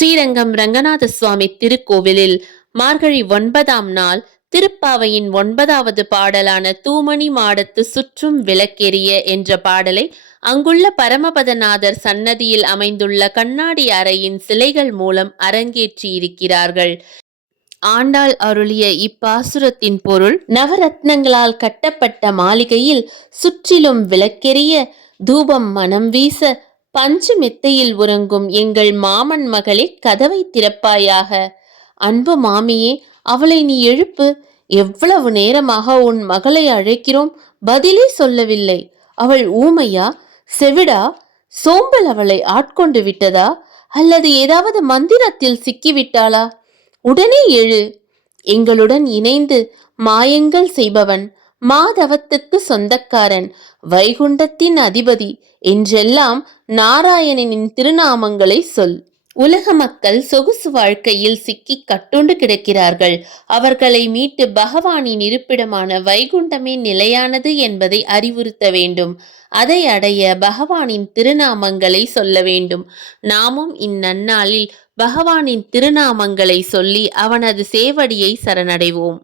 ஸ்ரீரங்கம் ரங்கநாத சுவாமி திருக்கோவிலில் மார்கழி 9ஆம் நாள் திருப்பாவையின் 9வது பாடலான தூமணி மாடத்து சுற்றும் விளக்கெரிய என்ற பாடலை அங்குள்ள பரமபதநாதர் சன்னதியில் அமைந்துள்ள கண்ணாடி அறையின் சிலைகள் மூலம் அரங்கேற்றியிருக்கிறார்கள். ஆண்டாள் அருளிய இப்பாசுரத்தின் பொருள்: நவரத்னங்களால் கட்டப்பட்ட மாளிகையில் சுற்றிலும் விளக்கெரிய, தூபம் மனம் வீச, பஞ்சு மெத்தையில் உறங்கும் எங்கள் மாமன் மகளே, கதவை திறப்பாயாக. அன்பு மாமியே, அவளை நீ எழுப்பு. எவ்வளவு நேரமாக உன் மகளை அழைக்கிறோம், பதிலே சொல்லவில்லை. அவள் ஊமையா, செவிடா? சோம்பல் அவளை ஆட்கொண்டு விட்டதா, அல்லது ஏதாவது மந்திரத்தில் சிக்கிவிட்டாளா? உடனே எழு. எங்களுடன் இணைந்து மாயங்கள் செய்பவன், மாதவத்துக்கு சொந்தக்காரன், வைகுண்டத்தின் அதிபதி என்றெல்லாம் நாராயணனின் திருநாமங்களை சொல். உலக மக்கள் சொகுசு வாழ்க்கையில் சிக்கி கட்டுண்டு கிடக்கிறார்கள். அவர்களை மீட்டு பகவானின் இருப்பிடமான வைகுண்டமே நிலையானது என்பதை அறிவுறுத்த வேண்டும். அதை அடைய பகவானின் திருநாமங்களை சொல்ல வேண்டும். நாமும் இந்நன்னாளில் பகவானின் திருநாமங்களை சொல்லி அவனது சேவடியை சரணடைவோம்.